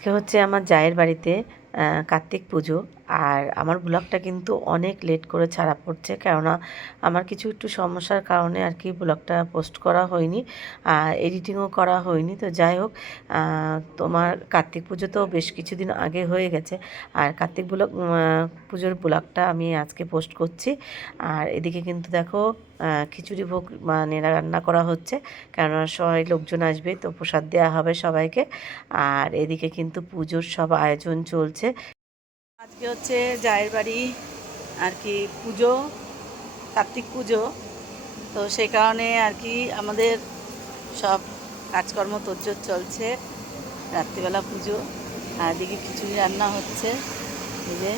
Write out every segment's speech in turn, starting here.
আজকে হচ্ছে আমার জায়ের বাড়িতে কার্তিক পুজো। আর আমার ব্লগটা কিন্তু অনেক লেট করে ছাড়া পড়ছে, কেননা আমার কিছু একটু সমস্যার কারণে আর কি ব্লগটা পোস্ট করা হয়নি, এডিটিংও করা হয়নি। তো যাই হোক, তোমার কার্তিক পুজো তো বেশ কিছুদিন আগে হয়ে গেছে, আর কার্তিক পুজোর ব্লগটা আমি আজকে পোস্ট করছি। আর এদিকে কিন্তু দেখো খিচুড়ি ভোগ মানে রান্না করা হচ্ছে, কেননা সবাই লোকজন আসবে, তো প্রসাদ দেওয়া হবে সবাইকে। আর এদিকে কিন্তু পুজোর সব আয়োজন চলছে। আজকে হচ্ছে জায়ের বাড়ি আর কি পুজো, কার্তিক পুজো। তো সেই কারণে আর কি আমাদের সব কাজকর্ম তোড়জোড় চলছে। রাত্রিবেলা পুজো, আর এদিকে খিচুড়ি রান্না হচ্ছে, এই যে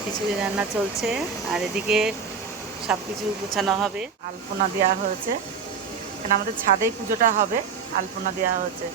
খিচুড়ি রান্না চলছে। আর এদিকে সব কিছু গোছানো হবে, আলপনা দেওয়া হয়েছে, কেন আমাদের ছাদেই পুজোটা হবে, আলপনা দেওয়া হয়েছে।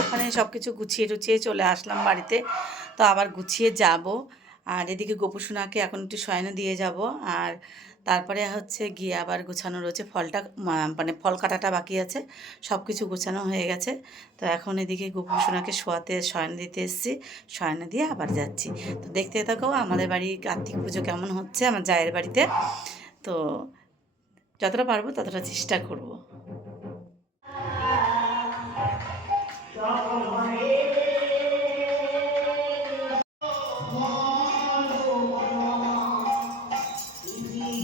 ওখানে সব কিছু গুছিয়ে টুছিয়ে চলে আসলাম বাড়িতে, তো আবার গুছিয়ে যাব। আর এদিকে গোপুসোনাকে এখন একটু শয়নে দিয়ে যাব, আর তারপরে হচ্ছে গিয়ে আবার গোছানো রয়েছে, ফলটা মানে ফল কাটাটা বাকি আছে, সব কিছু গোছানো হয়ে গেছে। তো এখন এদিকে গোপুসোনাকে শয়নে দিতে এসেছি, শয়নে দিয়ে আবার যাচ্ছি। তো দেখতে থাকো আমাদের বাড়ি কার্তিক পুজো কেমন হচ্ছে আমার জায়ের বাড়িতে। তো যতটা পারবো ততটা চেষ্টা করব।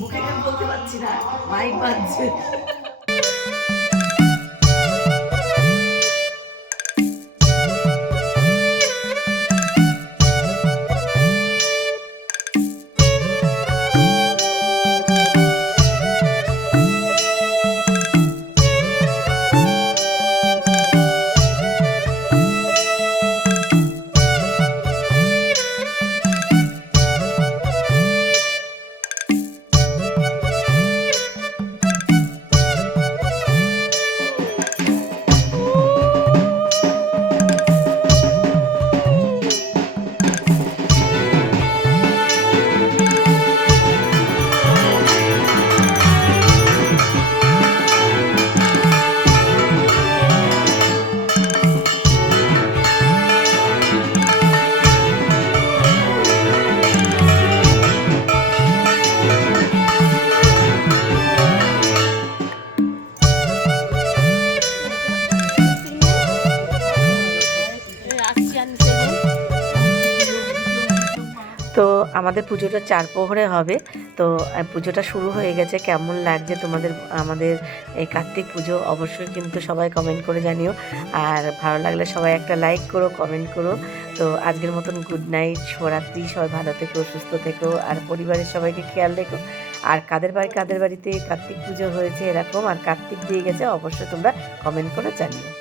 মুখে বলতে পারছি না, মাইক বাজছে। তো আমাদের পুজোটা 4 প্রহরে হবে। তো পুজোটা শুরু হয়ে গেছে। কেমন লাগছে তোমাদের আমাদের এই কার্তিক পুজো অবশ্যই কিন্তু সবাই কমেন্ট করে জানিও। আর ভালো লাগলে সবাই একটা লাইক করো, কমেন্ট করো। তো আজকের মতন গুড নাইট, শুভরাত্রি। সবাই ভালো থেকো, সুস্থ থেকো, আর পরিবারের সবাইকে খেয়াল রেখো। আর কাদের বাড়িতে কার্তিক পুজো হয়েছে এরকম আর কার্তিক দিয়ে গেছে অবশ্যই তোমরা কমেন্ট করে জানিও।